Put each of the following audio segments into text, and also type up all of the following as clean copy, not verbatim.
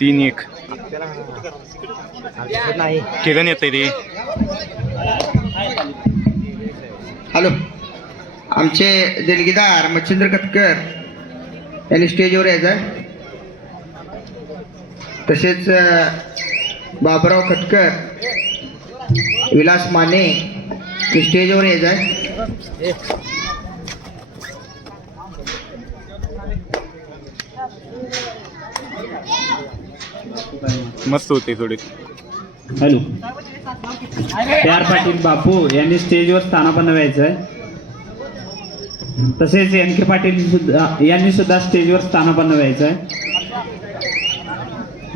3-1 किरण येते रे. हॅलो, आमचे देणगीदार मच्छिंद्र कटकर यांनी स्टेजवर यायचं आहे. तसेच बाबराव खटकर, विलास माने स्टेजवर यायचं आहे. मस्त होते थोडे. हॅलो, PR पाटील बापू यांनी स्टेजवर स्थानापन्न व्हायचं आहे. तसेच NK पाटील यांनी सुद्धा स्टेजवर स्थानापन्न व्हायचं आहे.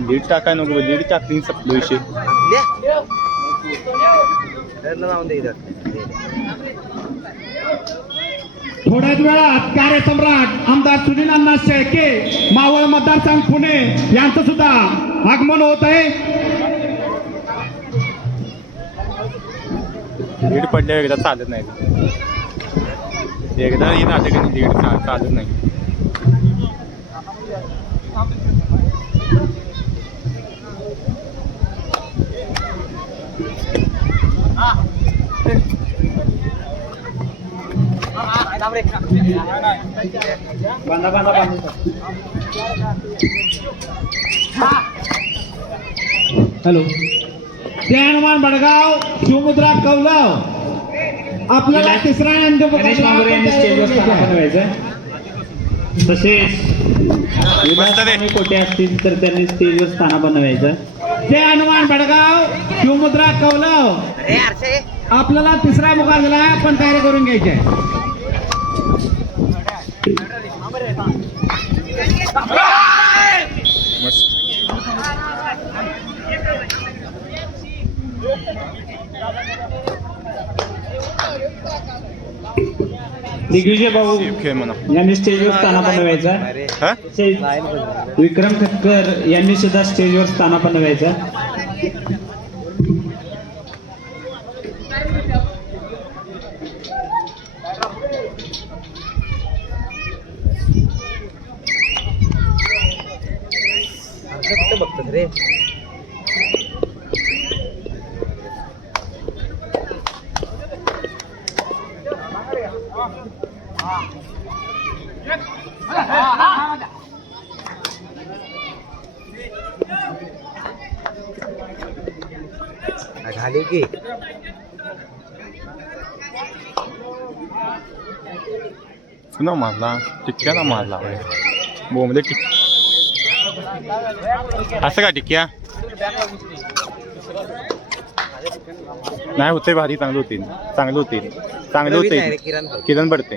दीड टाकाय नको, दीड टाकली सपलो विषय. थोड्याच वेळात कार्यसम्राट आमदार सुनील अण्णा शेळके मावळ मतदारसंघ पुणे यांचं सुद्धा आगमन होत आहे. दीड पडल्या एकदा चालत नाही, एकदा हे झालं की दीड चालत नाही. हॅलो, ते हनुमान बडगाव शिवमुद्रा कौलव आपल्याला तिसरा गणेश मांगुरे यांनी स्टेजवर स्थानापन्न व्हायचं आहे. तसेच विलास कोटे असतील तर त्यांनी स्टेजवर स्थानापन्न व्हायचं. ते हनुमान बडगाव शिवमुद्रा कौलव आपल्याला तिसरा मुकाबला आपण तयारी करून घ्यायची आहे. दिग्विजय भाऊ खेळ म्हणा. यांनी स्टेजवर स्थानापन्न व्हायचं आहे. हा? तसेच विक्रम खटकर यांनी सुद्धा स्टेजवर स्थानापन्न व्हायचं आहे. रे झाली की पुन्हा मारला, टिक्क्याला मारला बोंबले टिक. असं का टिक्क्या नाही होते. भारी चांगलं होतील, चांगलं होतील, चांगलं होते. किरण पडते.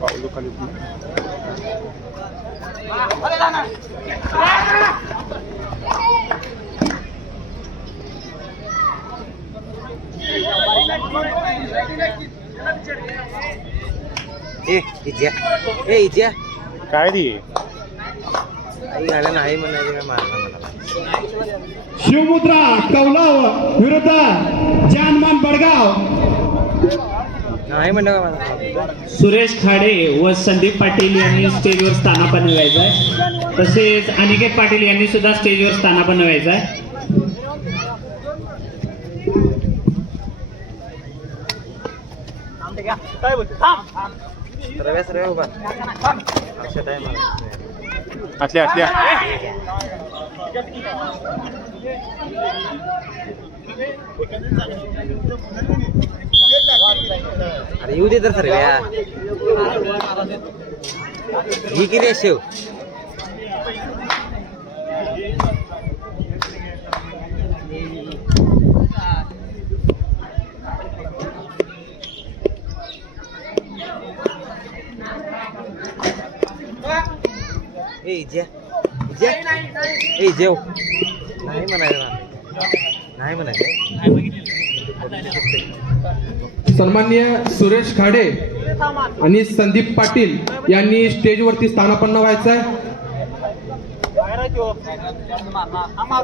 पाऊल खाली काय रे नाही म्हणायचं का मारला मला. शिवमुद्रा कौलव विरुद्ध जानमान बडगाव. नाही म्हणलं का मला. सुरेश खाडे व संदीप पाटील यांनी स्टेजवर स्थानापन्न व्हायचं आहे. तसेच अनिकेत पाटील यांनी सुद्धा स्टेजवर स्थानापन्न व्हायचं आहे. आतल्या आतल्या अरे येऊ दे तर सर्व ही किती शेव. जेव नाही म्हणायचं, नाही म्हणायचं. सन्माननीय सुरेश खाडे आणि संदीप पाटील यांनी स्टेजवरती स्थानापन्न व्हायचं आहे.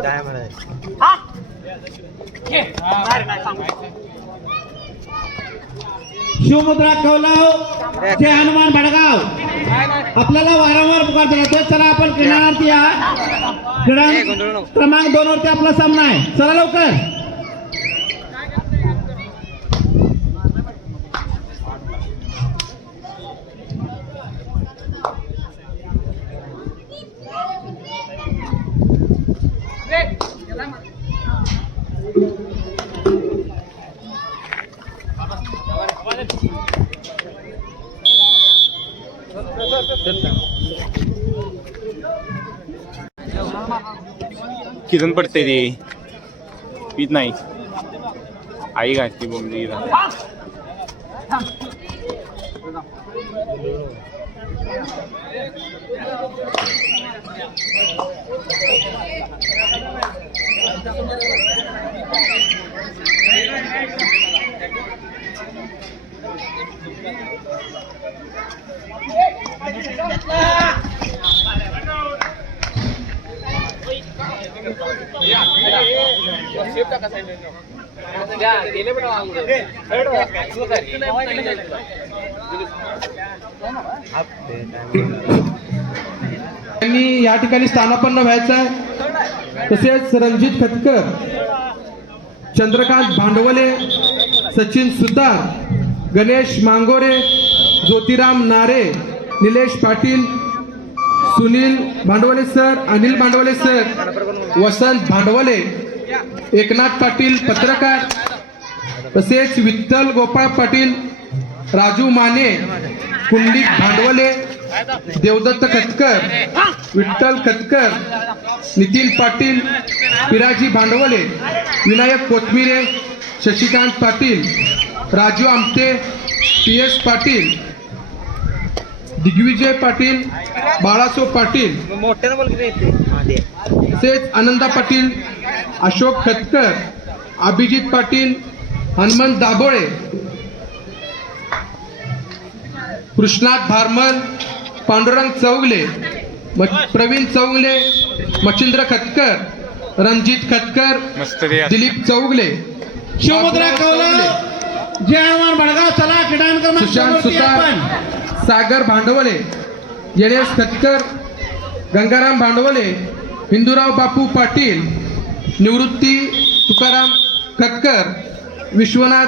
काय म्हणायचं शिवमुद्रा कौलाव जय हनुमान भडगाव आपल्याला वारंवार पुकारतो राहतो. चला आपण किनारावरती या. क्रीडा क्रमांक 2 वरती आपला सामना आहे. चला लवकर. किरण पडते ती पीत नाही. आई घातली बोंबली. त्यांनी या ठिकाणी स्थानापन्न व्हायचं आहे. तसेच रणजित खतकर, चंद्रकांत भांडवले, सचिन सुतार, गणेश मांगोरे, ज्योतिराम नारे, निलेश पाटील, सुनील भांडवले सर, अनिल भांडवले सर, वसंत भांडवले, एकनाथ पाटील पत्रकार, तसेच विठ्ठल गोपाळ पाटील, राजू माने, कुंडलिक भांडवले, देवदत्त खतकर, विठ्ठल खतकर, नितीन पाटील, पिराजी भांडवले, विनायक कोथमिरे, शशिकांत पाटील, राजू आमटे, PS पाटील, दिग्विजय पाटील, बाळासो पाटील, मोठ्यानं बोल की तसेच आनंदा पाटील, अशोक खतकर, अभिजित पाटील, हनुमंत दाभोळे, कृष्णात भारमल, पांडुरंग चौगले, प्रवीण चौगले, मच्छिंद्र खतकर, रणजित खतकर, मस्त रे. दिलीप चौगले, शिवमुद्रा कौलाव जय हनुमान भडगाव. चला क्रीडा क्रमांक सुशांत 2 वरती सुतार, आपण. सागर भांडवले, गणेश खतकर, गंगाराम भांडवले, हिंदूराव बापू पाटील, निवृत्ती तुकाराम खतकर, विश्वनाथ